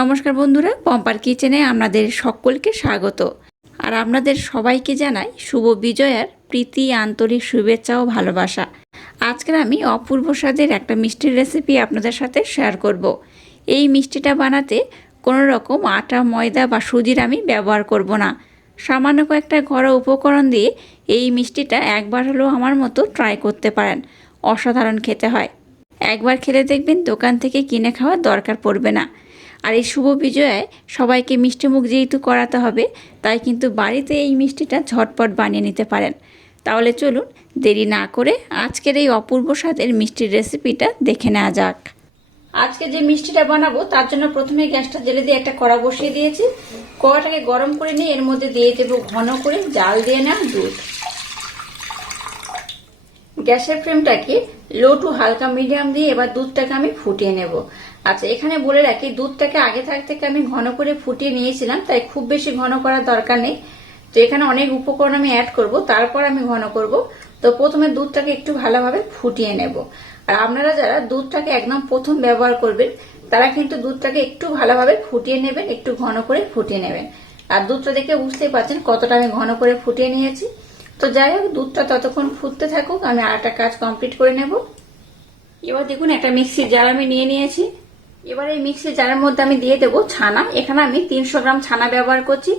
নমস্কার বন্ধুরা, পম্পার কিচেনে আপনাদের সকলকে স্বাগত। আর আপনাদের সবাইকে জানাই শুভ বিজয়ার প্রীতি আন্তরিক শুভেচ্ছা ও ভালোবাসা। আজকের আমি অপূর্ব স্বাদের একটা মিষ্টির রেসিপি আপনাদের সাথে শেয়ার করব। এই মিষ্টিটা বানাতে কোনো রকম আটা, ময়দা বা সুজির আমি ব্যবহার করব না। সামান্য কয়েকটা ঘরোয়া উপকরণ দিয়ে এই মিষ্টিটা একবার হলেও আমার মতো ট্রাই করতে পারেন। অসাধারণ খেতে হয়। একবার খেলে দেখবেন দোকান থেকে কিনে খাওয়ার দরকার পড়বে না। আর এই শুভ বিজয়ায় সবাইকে মিষ্টিমুখ যেহেতু করাতে হবে, তাই কিন্তু বাড়িতে এই মিষ্টিটা ঝটপট বানিয়ে নিতে পারেন। তাহলে চলুন দেরি না করে আজকের এই অপূর্ব স্বাদের মিষ্টির রেসিপিটা দেখে নেওয়া যাক। আজকে যে মিষ্টিটা বানাবো, তার জন্য প্রথমে গ্যাসটা জেলে দিয়ে একটা কড়া বসিয়ে দিয়েছি। কড়াটাকে গরম করে নিয়ে এর মধ্যে দিয়ে দেবো ঘন করে জাল দিয়ে নেওয়া দুধ। গ্যাসের ফ্লেমটাকে লো টু হালকা মিডিয়াম দিয়ে এবার দুধটাকে আমি ফুটিয়ে নেব। আচ্ছা এখানে বলে রাখি, দুধটাকে আগে থাক থেকে আমি ঘন করে ফুটিয়ে নিয়েছিলাম, তাই খুব বেশি ঘন করার দরকার নেই। তো এখানে অনেক উপকরণ আমি অ্যাড করব, তারপর আমি ঘন করব। তো প্রথমে দুধটাকে একটু ভালোভাবে ফুটিয়ে নেব। আর আপনারা যারা দুধটাকে একদম প্রথম ব্যবহার করবেন, তারা কিন্তু দুধটাকে একটু ভালোভাবে ফুটিয়ে নেবেন, একটু ঘন করে ফুটিয়ে নেবেন। আর দুধটা দেখে বুঝতেই পারছেন কতটা আমি ঘন করে ফুটিয়ে নিয়েছি। তো যাই হোক, দুধটা ততক্ষণ ফুটতে থাকুক, আমি আর একটা কাজ কমপ্লিট করে নেব। এবার দেখুন, একটা মিক্সির জার আমি নিয়ে নিয়েছি। এবার এই মিক্সির জারের মধ্যে আমি দিয়ে দেবো ছানা। এখানে আমি তিনশো গ্রাম ছানা ব্যবহার করছি।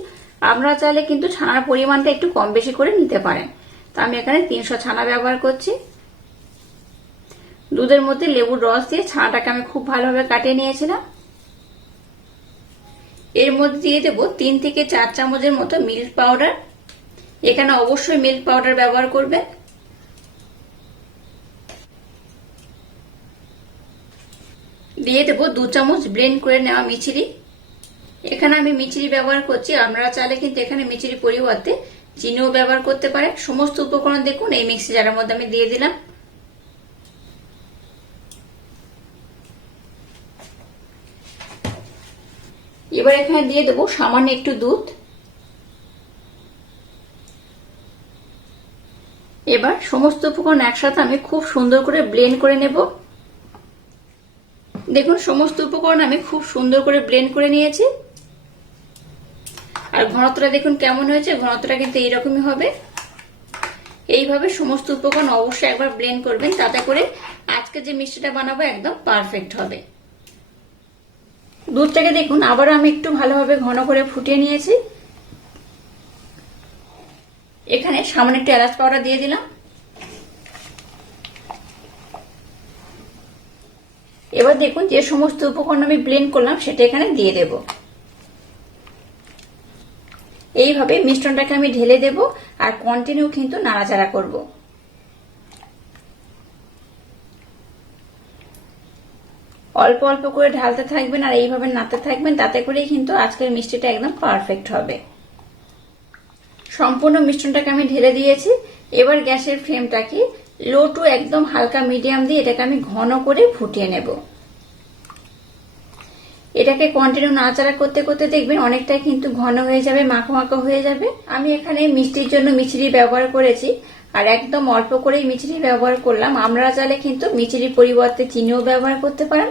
আপনারা চাইলে কিন্তু ছানার পরিমাণটা একটু কম বেশি করে নিতে পারেন। তো আমি এখানে তিনশো ছানা ব্যবহার করছি। দুধের মধ্যে লেবুর রস দিয়ে ছানাটাকে আমি খুব ভালোভাবে কাটিয়ে নিয়েছিলাম। এর মধ্যে দিয়ে দেবো তিন থেকে চার চামচের মতো মিল্ক পাউডার। এখানে অবশ্যই মিল্ক পাউডার ব্যবহার করবেন। দিয়ে দেবো দু চামচ ব্লেন্ড করে নেওয়া মিচিরি এখানে আমি মিচিরি ব্যবহার করছি। আপনারা চাইলে কিন্তু এখানে মিচিরি পরিবর্তে চিনিও ব্যবহার করতে পারেন। সমস্ত উপকরণ দেখুন, এই মিক্সি জারের মধ্যে আমি দিয়ে দিলাম। এবার এখানে দিয়ে দেবো সামান্য একটু দুধ। এবার সমস্ত উপকরণ একসাথে আমি খুব সুন্দর করে ব্লেন্ড করে নেব। দেখুন, সমস্ত উপকরণ আমি খুব সুন্দর করে ব্লেন্ড করে নিয়েছি। আর ঘনত্বটা দেখুন কেমন হয়েছে, ঘনত্বটা কিন্তু এইরকমই হবে। এইভাবে সমস্ত উপকরণ অবশ্যই একবার ব্লেন্ড করবেন, তাতে করে আজকে যে মিষ্টিটা বানাবো একদম পারফেক্ট হবে। দুধটাকে দেখুন, আবারও আমি একটু ভালোভাবে ঘন করে ফুটিয়ে নিয়েছি। এখানে সামান্য একটু এলাচ পাউডার দিয়ে দিলাম। এবার দেখুন যে সমস্ত উপকরণ আমি ব্লেন্ড করলাম, সেটা এখানে দিয়ে দেব। এইভাবে মিশ্রণটাকে আমি ঢেলে দেব আর কন্টিনিউ কিন্তু নাড়াচাড়া করব। অল্প অল্প করে ঢালতে থাকবেন আর এইভাবে নাড়তে থাকবেন, তাতে করেই কিন্তু আজকের মিষ্টিটা একদম পারফেক্ট হবে। সম্পূর্ণ মিশ্রণটাকে আমি ঢেলে দিয়েছি। এবার গ্যাসের ফ্লেমটাকে লো টু একদম হালকা মিডিয়াম দিয়ে এটাকে আমি ঘন করে ফুটিয়ে নেব। এটাকে কন্টিনিউ নাড়াচাড়া করতে করতে দেখবেন অনেকটাই কিন্তু ঘন হয়ে যাবে মাখো মাখো হয়ে যাবে। আমি এখানে মিষ্টির জন্য মিচিরি ব্যবহার করেছি আর একদম অল্প করেই মিচিরি ব্যবহার করলাম। আমরা চাইলে কিন্তু মিচিরি পরিবর্তে চিনিও ব্যবহার করতে পারেন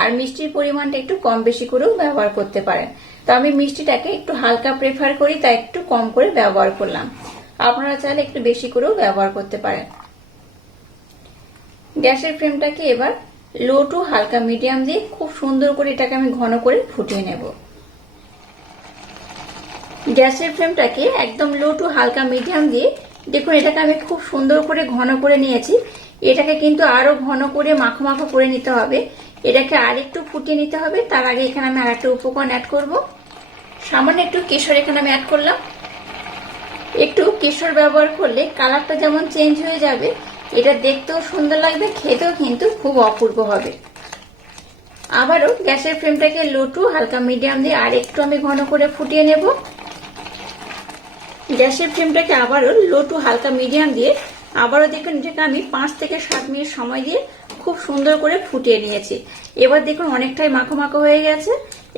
আর মিষ্টির পরিমাণটা একটু কম বেশি করেও ব্যবহার করতে পারেন। তো আমি মিষ্টিটাকে একটু হালকা প্রেফার করি, তাই একটু কম করে ব্যবহার করলাম। আপনারা চাইলে একটু বেশি করেও ব্যবহার করতে পারেন। গ্যাসের ফ্লেমটাকে এবার লো টু হালকা মিডিয়াম দিয়ে খুব সুন্দর করে এটাকে আমি ঘন করে ফুটিয়ে নেব। গ্যাসের ফ্লেমটাকে একদম লো টু হালকা মিডিয়াম দিয়ে দেখুন এটাকে আমি খুব সুন্দর করে ঘন করে নিয়েছি। এটাকে কিন্তু আরও ঘন করে মাখো মাখো করে নিতে হবে। এটাকে আর একটু ফুটিয়ে নিতে হবে। তার আগে এখানে আমি আর একটা উপকরণ অ্যাড করব। সামান্য একটু কেশর এখানে আমি অ্যাড করলাম। একটু কেশর ব্যবহার করলে কালারটা যেমন চেঞ্জ হয়ে যাবে এটা দেখতেও সুন্দর লাগবে, খেতেও কিন্তু খুব অপূর্ব হবে। আবারও গ্যাসের ফ্লেমটাকে লো টু হালকা মিডিয়াম দিয়ে আর একটু আমি ঘন করে ফুটিয়ে নেব। গ্যাসের ফ্লেমটাকে আবারও লো টু হালকা মিডিয়াম দিয়ে আবারও দেখুন এটাকে আমি পাঁচ থেকে সাত মিনিট সময় দিয়ে খুব সুন্দর করে ফুটিয়ে নিয়েছি। এবার দেখুন অনেকটাই মাখো মাখো হয়ে গেছে।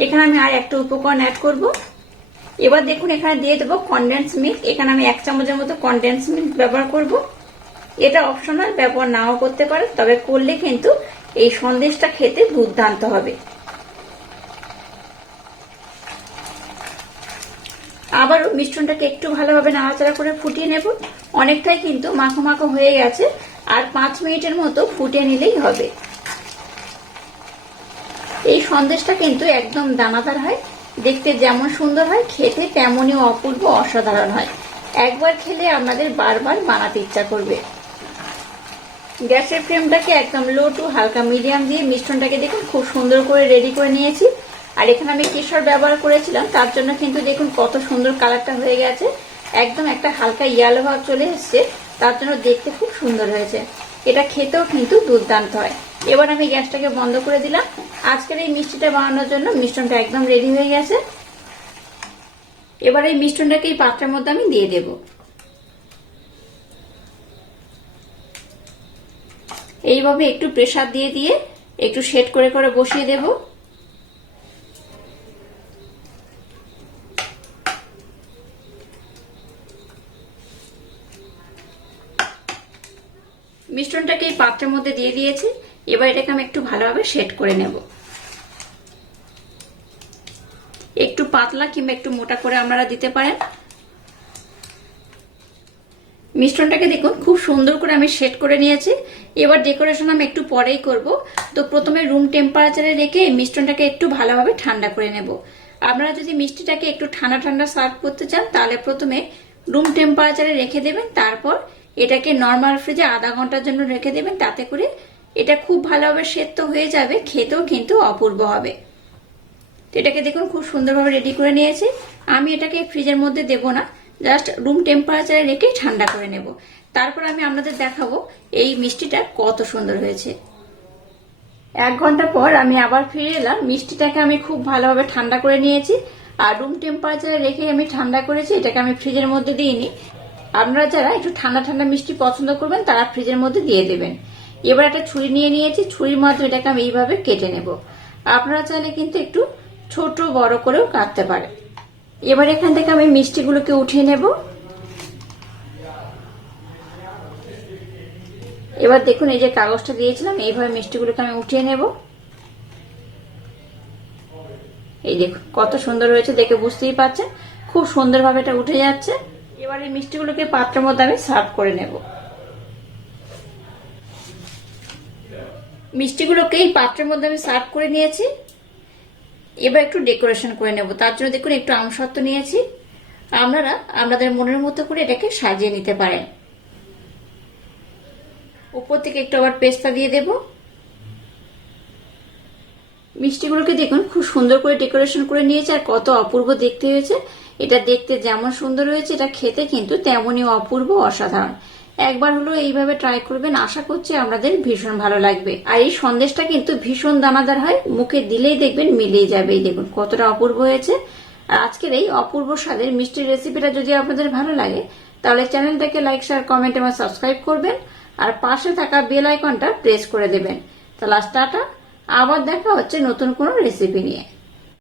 এখানে আমি আর একটা উপকরণ অ্যাড করব। এবার দেখুন এখানে দিয়ে দেবো কনডেন্স মিল্ক এখানে আমি এক চামচের মতো কনডেন্স মিল্ক ব্যবহার করব। এটা অপশনাল ব্যবহার নাও করতে পারে, তবে করলে কিন্তু এই সন্দেশটা খেতে দুর্দান্ত হবে। আবারও মিশ্রণটাকে একটু ভালোভাবে নাড়াচাড়া করে ফুটিয়ে নেব। অনেকটাই কিন্তু মাখো মাখো হয়ে গেছে, আর পাঁচ মিনিটের মতো ফুটিয়ে নিলেই হবে। এই সন্দেশটা কিন্তু একদম দানাদার হয়, দেখতে যেমন সুন্দর হয়, খেতে তেমনই অপূর্ব, অসাধারণ হয়। একবার খেলে আপনাদের বারবার বানাতে ইচ্ছা করবে। গ্যাসের ফ্লেমটাকে একদম লো টু হালকা মিডিয়াম দিয়ে মিশ্রণটাকে দেখুন খুব সুন্দর করে রেডি করে নিয়েছি। আর এখানে আমি কেশর ব্যবহার করেছিলাম, তার জন্য কিন্তু দেখুন কত সুন্দর কালারটা হয়ে গেছে। একদম একটা হালকা ইয়ালো ভাব চলে এসছে, তার জন্য দেখতে খুব সুন্দর হয়েছে। এটা খেতেও কিন্তু দুর্দান্ত হয়। এবার আমি গ্যাসটাকে বন্ধ করে দিলাম। আজকের এই মিষ্টিটা বানানোর জন্য মিশ্রণটা একদম রেডি হয়ে গেছে। এবার এই মিশ্রণটাকে এই পাত্রের মধ্যে আমি দিয়ে দেব। এইভাবে একটু প্রেসার দিয়ে দিয়ে একটু সেট করে করে বসিয়ে দেবো। মিশ্রণটাকে এই পাত্রের মধ্যে দিয়ে দিয়েছি। এবার এটাকে আমি একটু ভালোভাবে সেট করে নেব। একটু পাতলা কিংবা একটু মোটা করে আপনারা দিতে পারেন। মিশ্রণটাকে দেখুন, খুব সুন্দর করে আমি সেট করে নিয়েছি। এবার ডেকোরেশন আমি একটু পরেই করব। তো প্রথমে রুম টেম্পারেচারে রেখে মিশ্রণটাকে একটু ভালোভাবে ঠান্ডা করে নেব। আপনারা যদি মিষ্টিটাকে একটু ঠান্ডা ঠান্ডা সার্ভ করতে চান, তাহলে প্রথমে রুম টেম্পারেচারে রেখে দেবেন। তারপর এটাকে নর্মাল ফ্রিজে আধা ঘণ্টার জন্য রেখে দেবেন। তাতে করে এটা খুব ভালোভাবে সেদ্ধ হয়ে যাবে। খেতেও কিন্তু অপূর্ব হবে। এটাকে দেখুন, খুব সুন্দরভাবে রেডি করে নিয়েছি। আমি এটাকে ফ্রিজের মধ্যে দেব না। জাস্ট রুম টেম্পারেচারে রেখে ঠান্ডা করে নেব। তারপর আমি আপনাদের দেখাবো এই মিষ্টিটা কত সুন্দর হয়েছে। এক ঘণ্টা পর আমি আবার ফিরে এলাম। মিষ্টিটাকে আমি খুব ভালোভাবে ঠান্ডা করে নিয়েছি। আর রুম টেম্পারেচারে রেখে আমি ঠান্ডা করেছি। এটাকে আমি ফ্রিজের মধ্যে দিইনি আপনারা যারা একটু ঠান্ডা ঠান্ডা মিষ্টি পছন্দ করবেন, তারা ফ্রিজের মধ্যে দিয়ে দেবেন। এবার একটা ছুরি নিয়ে নিয়েছি। ছুরির মাধ্যমে এটাকে আমি এইভাবে কেটে নেব। আপনারা চাইলে কিন্তু একটু ছোট বড় করেও কাটতে পারে এবার এখান থেকে আমি মিষ্টিগুলোকে উঠিয়ে নেব। এবার দেখুন, এই যে কাগজটা দিয়েছিলাম, এইভাবে মিষ্টিগুলোকে আমি উঠিয়ে নেব। এই দেখুন, কত সুন্দর হয়েছে, দেখে বুঝতেই পারছেন। খুব সুন্দরভাবে এটা উঠে যাচ্ছে। এবার এই মিষ্টিগুলোকে পাত্রের মধ্যে আমি সার্ভ করে নেব। মিষ্টিগুলোকে এই পাত্রের মধ্যে আমি সার্ভ করে নিয়েছি। এবার একটু ডেকোরেশন করে নেব। তার জন্য দেখুন, একটু আমসত্ব নিয়েছি। আপনারা, আপনাদের মনের মতো করে এটাকে সাজিয়ে নিতে পারেন। উপর থেকে একটু আবার পেস্তা দিয়ে দেব। মিষ্টিগুলোকে দেখুন, খুব সুন্দর করে ডেকোরেশন করে নিয়েছে আর কত অপূর্ব দেখতে হয়েছে। এটা দেখতে যেমন সুন্দর হয়েছে, এটা খেতে কিন্তু তেমনই অপূর্ব, অসাধারণ। একবার হলো এইভাবে ট্রাই করবেন, আশা করছি আপনাদের ভীষণ ভালো লাগবে। আর এই সন্দেশটা কিন্তু ভীষণ দানাদার হয়, মুখে দিলেই দেখবেন মিলেই যাবে দেখুন কতটা অপূর্ব হয়েছে। আর আজকের এই অপূর্ব স্বাদের মিষ্টির রেসিপিটা যদি আপনাদের ভালো লাগে, তাহলে চ্যানেলটাকে লাইক শেয়ার কমেন্ট এবং সাবস্ক্রাইব করবেন। আর পাশে থাকা বেল আইকনটা প্রেস করে দেবেন। তাহলে টাটা, আবার দেখা হচ্ছে নতুন কোনো রেসিপি নিয়ে।